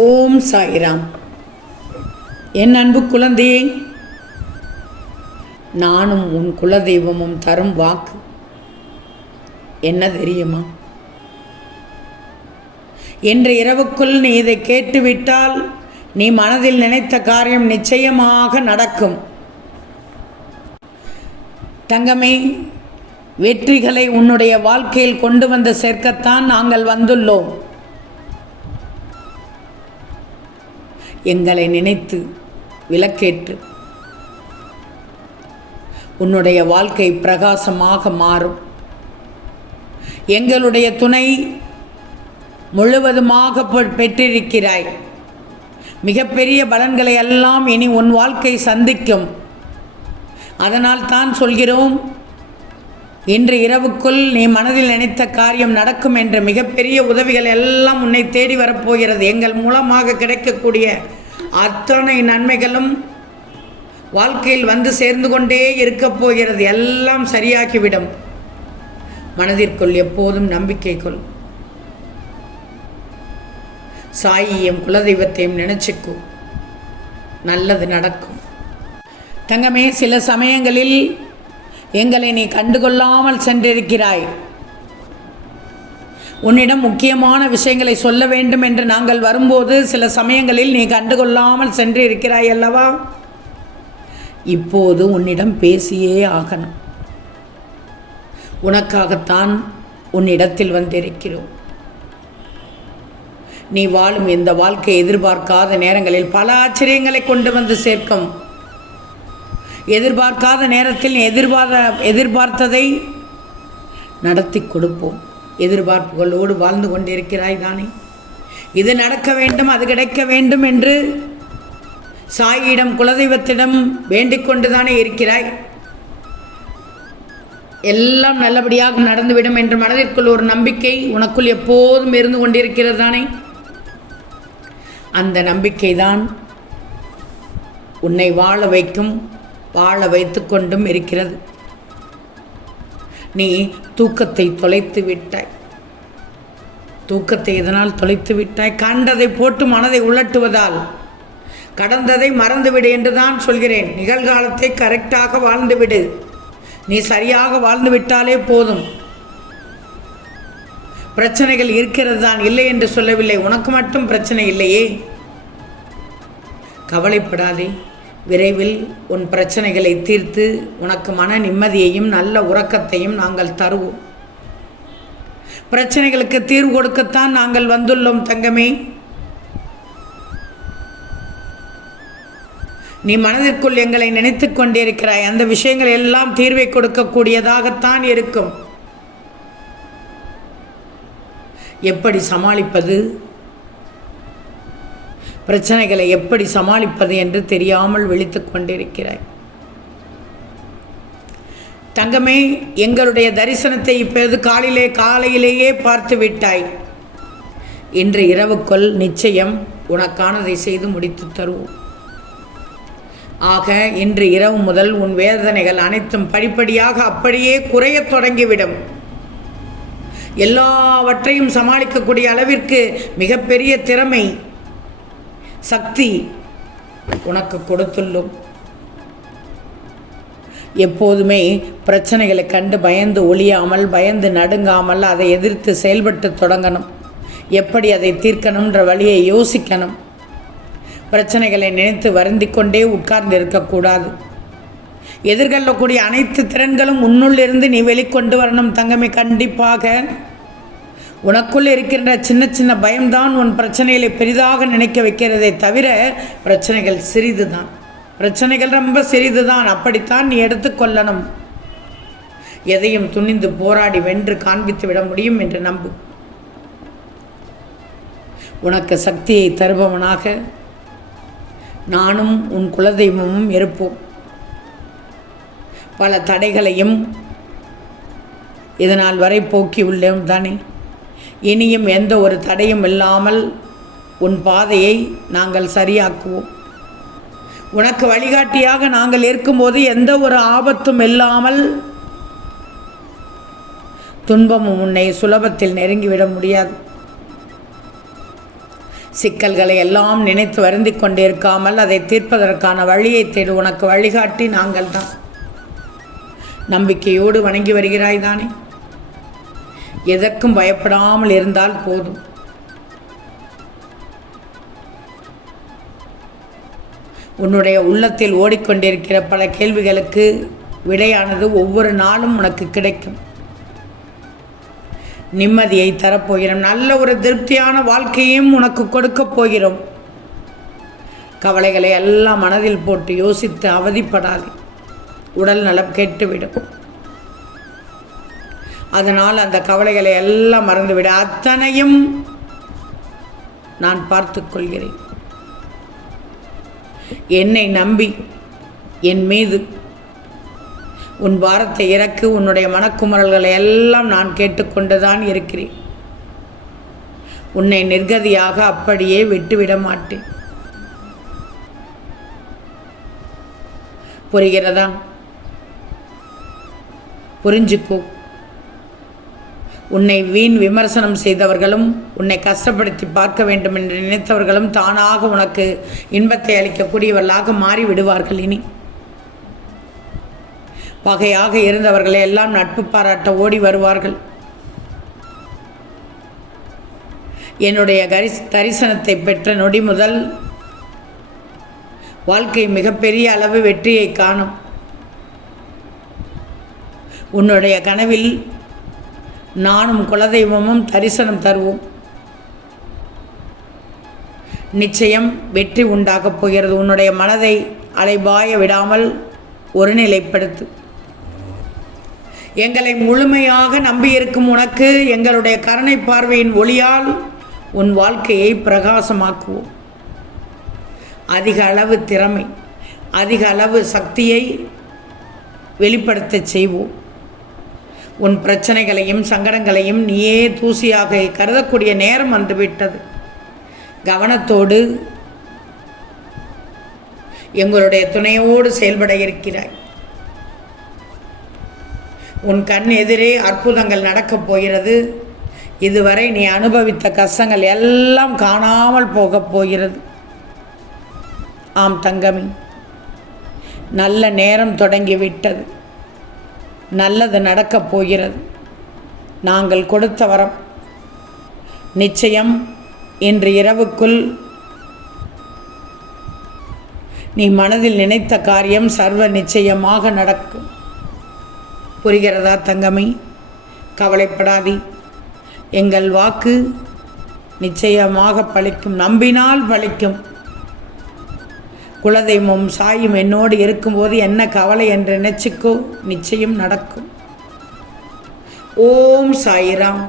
ஓம் சாய்ராம். என் அன்பு குழந்தையே, நானும் உன் குலதெய்வமும் தரும் வாக்கு என்ன தெரியுமா? இன்று இரவுக்குள் நீ இதை கேட்டுவிட்டால் நீ மனதில் நினைத்த காரியம் நிச்சயமாக நடக்கும். தங்கமே, வெற்றிகளை உன்னுடைய வாழ்க்கையில் கொண்டு வந்து சேர்க்கத்தான் நாங்கள் வந்துள்ளோம். எங்களை நினைத்து விளக்கேற்று. உன்னுடைய வாழ்க்கை பிரகாசமாக மாறும். எங்களுடைய துணை முழுவதுமாக பெற்றிருக்கிறாய். மிகப்பெரிய பலன்களை எல்லாம் இனி உன் வாழ்க்கை சந்திக்கும். அதனால் தான் சொல்கிறோம், இன்று இரவுக்குள் நீ மனதில் நினைத்த காரியம் நடக்கும் என்று. மிகப்பெரிய உதவிகள் எல்லாம் உன்னை தேடி வரப்போகிறது. எங்கள் மூலமாக கிடைக்கக்கூடிய அத்தனை நன்மைகளும் வாழ்க்கையில் வந்து சேர்ந்து கொண்டே இருக்கப் போகிறது. எல்லாம் சரியாகிவிடும். மனதிற்குள் எப்போதும் நம்பிக்கை கொள். சாயியும் குலதெய்வத்தையும் நினைச்சுக்கோ, நல்லது நடக்கும். தங்கமே, சில சமயங்களில் எங்களை நீ கண்டுகொள்ளாமல் சென்றிருக்கிறாய். உன்னிடம் முக்கியமான விஷயங்களை சொல்ல வேண்டும் என்று நாங்கள் வரும்போது சில சமயங்களில் நீ கண்டுகொள்ளாமல் சென்று இருக்கிறாய் அல்லவா? இப்போது உன்னிடம் பேசியே ஆகணும். உனக்காகத்தான் உன்னிடத்தில் வந்திருக்கிறோம். நீ வாழும் இந்த வாழ்க்கை எதிர்பார்க்காத நேரங்களில் பல ஆச்சரியங்களை கொண்டு வந்து சேர்க்கும். எதிர்பார்க்காத நேரத்தில் எதிர்பார்த்ததை நடத்தி கொடுப்போம். எதிர்பார்ப்புகளோடு வாழ்ந்து கொண்டிருக்கிறாய் தானே? இது நடக்க வேண்டும், அது கிடைக்க வேண்டும் என்று சாயியிடம் குலதெய்வத்திடம் வேண்டிக் கொண்டுதானே இருக்கிறாய். எல்லாம் நல்லபடியாக நடந்துவிடும் என்று மனதிற்குள் ஒரு நம்பிக்கை உனக்குள் எப்போதும் இருந்து கொண்டிருக்கிறது தானே? அந்த நம்பிக்கை தான் உன்னை வாழ வைக்கும், வாழ வைத்து கொண்டும் இருக்கிறது. நீ தூக்கத்தை தொலைத்து விட்டாய். தூக்கத்தை எதனால் தொலைத்து விட்டாய்? கண்டதை போட்டு மனதை உலட்டுவதால். கடந்ததை மறந்துவிடு என்று தான் சொல்கிறேன். நிகழ்காலத்தை கரெக்டாக வாழ்ந்துவிடு. நீ சரியாக வாழ்ந்து விட்டாலே போதும். பிரச்சனைகள் இருக்கிறது தான், இல்லை என்று சொல்லவில்லை. உனக்கு மட்டும் பிரச்சனை இல்லையே, கவலைப்படாதே. விரைவில் உன் பிரச்சனைகளை தீர்த்து உனக்கு மன நிம்மதியையும் நல்ல உறக்கத்தையும் நாங்கள் தருவோம். பிரச்சனைகளுக்கு தீர்வு கொடுக்கத்தான் நாங்கள் வந்துள்ளோம் தங்கமே. நீ மனதிற்குள் எங்களை நினைத்து கொண்டிருக்கிறாய். அந்த விஷயங்கள் எல்லாம் தீர்வை கொடுக்கக்கூடியதாகத்தான் இருக்கும். எப்படி சமாளிப்பது, பிரச்சனைகளை எப்படி சமாளிப்பது என்று தெரியாமல் விழித்து கொண்டிருக்கிறாய். தங்கமே, எங்களுடைய தரிசனத்தை இப்போது காலையிலேயே பார்த்து விட்டாய். இன்று இரவுக்குள் நிச்சயம் உனக்கானதை செய்து முடித்து தருவோம். ஆக இன்று இரவு முதல் உன் வேதனைகள் அனைத்தும் படிப்படியாக அப்படியே குறையத் தொடங்கிவிடும். எல்லாவற்றையும் சமாளிக்கக்கூடிய அளவிற்கு மிகப்பெரிய திறமை, சக்தி உனக்கு கொடுத்துள்ளோம். எப்போதுமே பிரச்சனைகளை கண்டு பயந்து ஒழியாமல், பயந்து நடுங்காமல் அதை எதிர்த்து செயல்பட்டு தொடங்கணும். எப்படி அதை தீர்க்கணுன்ற வழியை யோசிக்கணும். பிரச்சனைகளை நினைத்து வருந்திக் கொண்டே உட்கார்ந்து இருக்கக்கூடாது. எதிர்கொள்ளக்கூடிய அனைத்து திறன்களும் உன்னுள்ளிருந்து நீ வெளிக்கொண்டு வரணும் தங்கமே. கண்டிப்பாக உனக்குள் இருக்கின்ற சின்ன சின்ன பயம்தான் உன் பிரச்சனைகளை பெரிதாக நினைக்க வைக்கிறதே தவிர பிரச்சனைகள் சிறிது தான். பிரச்சனைகள் ரொம்ப சிறிது தான். அப்படித்தான் நீ எடுத்துக்கொள்ளணும். எதையும் துணிந்து போராடி வென்று காண்பித்து விட முடியும் என்று நம்பு. உனக்கு சக்தியை தருபவனாக நானும் உன் குலதெய்வமும் இருப்போம். பல தடைகளையும் இதனால் வரை போக்கி உள்ளோம் தானே? இனியும் எந்த ஒரு தடையும் இல்லாமல் உன் பாதையை நாங்கள் சரியாக்குவோம். உனக்கு வழிகாட்டியாக நாங்கள் இருக்கும்போது எந்த ஒரு ஆபத்தும் இல்லாமல், துன்பமும் உன்னை சுலபத்தில் நெருங்கிவிட முடியாது. சிக்கல்களை எல்லாம் நினைத்து வருந்தி கொண்டிருக்காமல் அதை தீர்ப்பதற்கான வழியை தேடு. உனக்கு வழிகாட்டி நாங்கள் தான். நம்பிக்கையோடு வணங்கி வருகிறாய் தானே? எதற்கும் பயப்படாமல் இருந்தால் போதும். உன்னுடைய உள்ளத்தில் ஓடிக்கொண்டிருக்கிற பல கேள்விகளுக்கு விடையானது ஒவ்வொரு நாளும் உனக்கு கிடைக்கும். நிம்மதியை தரப்போகிறோம். நல்ல ஒரு திருப்தியான வாழ்க்கையும் உனக்கு கொடுக்கப் போகிறோம். கவலைகளை எல்லாம் மனதில் போட்டு யோசித்து அவதிப்படாதே. உடல் நலம் கெட்டுவிடும். அதனால் அந்த கவலைகளை எல்லாம் மறந்துவிட. அத்தனையும் நான் பார்த்து கொள்கிறேன். என்னை நம்பி என் மீது உன் பாரத்தை இறக்கு. உன்னுடைய மனக்குமரல்களை எல்லாம் நான் கேட்டுக்கொண்டுதான் இருக்கிறேன். உன்னை நிர்கதியாக அப்படியே விட்டுவிட மாட்டேன். புரிகிறதா? புரிஞ்சுக்கோ. உன்னை வீண் விமர்சனம் செய்தவர்களும் உன்னை கஷ்டப்படுத்தி பார்க்க வேண்டும் என்று நினைத்தவர்களும் தானாக உனக்கு இன்பத்தை அளிக்கக்கூடியவர்களாக மாறி விடுவார்கள். இனி பகையாக இருந்தவர்களை எல்லாம் நட்பு பாராட்ட ஓடி வருவார்கள். என்னுடைய தரிசனத்தை பெற்ற நொடி முதல் வாழ்க்கை மிகப்பெரிய அளவு வெற்றியை காணும். உன்னுடைய கனவில் நானும் குலதெய்வமும் தரிசனம் தருவோம். நிச்சயம் வெற்றி உண்டாகப் போகிறது. உன்னுடைய மனதை அலைபாய விடாமல் ஒருநிலைப்படுத்து. எங்களை முழுமையாக நம்பியிருக்கும் உனக்கு எங்களுடைய கருணை பார்வையின் ஒளியால் உன் வாழ்க்கையை பிரகாசமாக்குவோம். அதிக அளவு திறமை, அதிக அளவு சக்தியை வெளிப்படுத்த செய்வோம். உன் பிரச்சனைகளையும் சங்கடங்களையும் நீயே தூசியாக கருதக்கூடிய நேரம் வந்துவிட்டது. கவனத்தோடு எங்களுடைய துணையோடு செயல்பட இருக்கிறாய். உன் கண் எதிரே அற்புதங்கள் நடக்கப் போகிறது. இதுவரை நீ அனுபவித்த கஷ்டங்கள் எல்லாம் காணாமல் போகப் போகிறது. ஆம் தங்கமி, நல்ல நேரம் தொடங்கிவிட்டது. நல்லது நடக்கப் போகிறது. நாங்கள் கொடுத்த வரம் நிச்சயம் இன்று இரவுக்குள் நீ மனதில் நினைத்த காரியம் சர்வ நிச்சயமாக நடக்கும். புரிகிறதா தங்கமி? கவலைப்படாதே. எங்கள் வாக்கு நிச்சயமாக பலிக்கும். நம்பினால் பலிக்கும். குலதெய்வம் சாயும் என்னோடு இருக்கும்போது என்ன கவலை என்று நினைச்சுக்கோ. நிச்சயம் நடக்கும். ஓம் சாயிராம்.